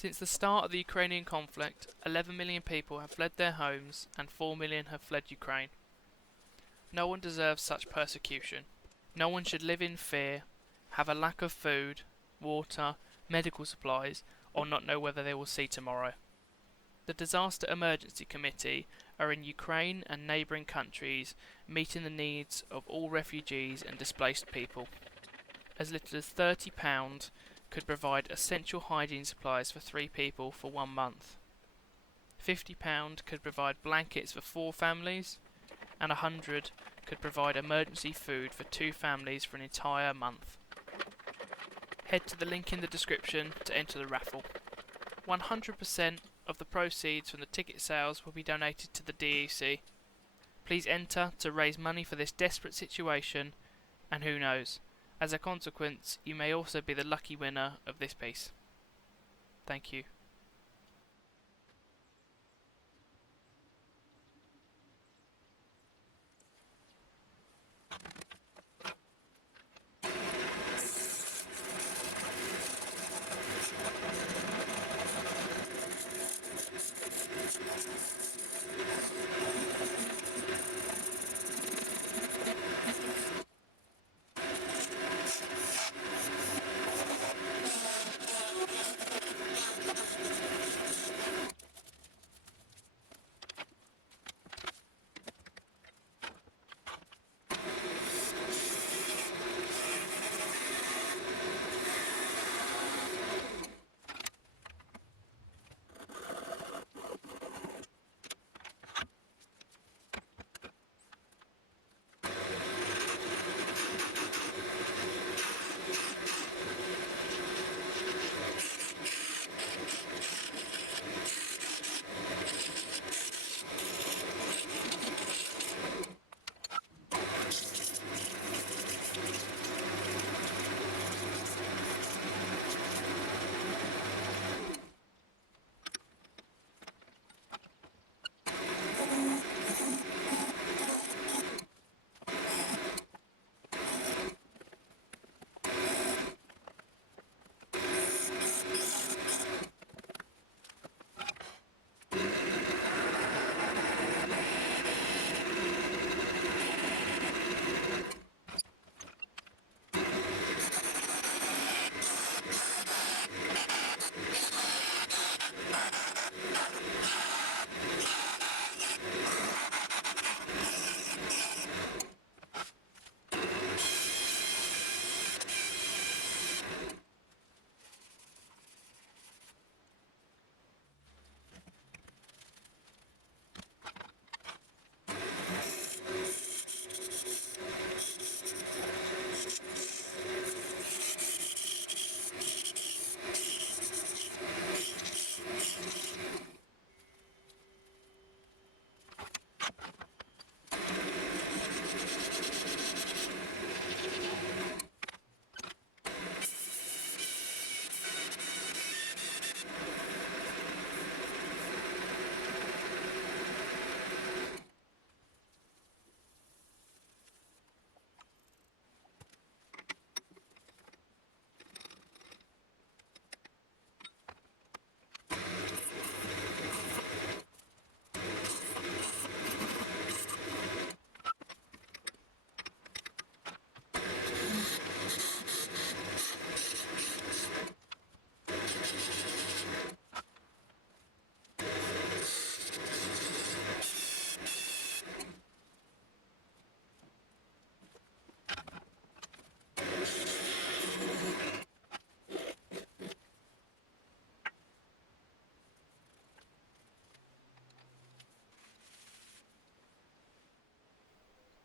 Since the start of the Ukrainian conflict, 11 million people have fled their homes and 4 million have fled Ukraine. No one deserves such persecution. No one should live in fear, have a lack of food, water, medical supplies, or not know whether they will see tomorrow. The Disaster Emergency Committee are in Ukraine and neighbouring countries, meeting the needs of all refugees and displaced people. As little as £30 could provide essential hygiene supplies for 3 people for 1 month. £50 could provide blankets for 4 families, and £100 could provide emergency food for 2 families for an entire month. Head to the link in the description to enter the raffle. 100% of the proceeds from the ticket sales will be donated to the DEC. Please enter to raise money for this desperate situation, and who knows, as a consequence you may also be the lucky winner of this piece. Thank you.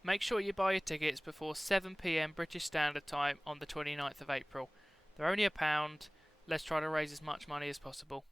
Make sure you buy your tickets before 7 PM British Standard Time on the 29th of April. They're only £1. Let's try to raise as much money as possible.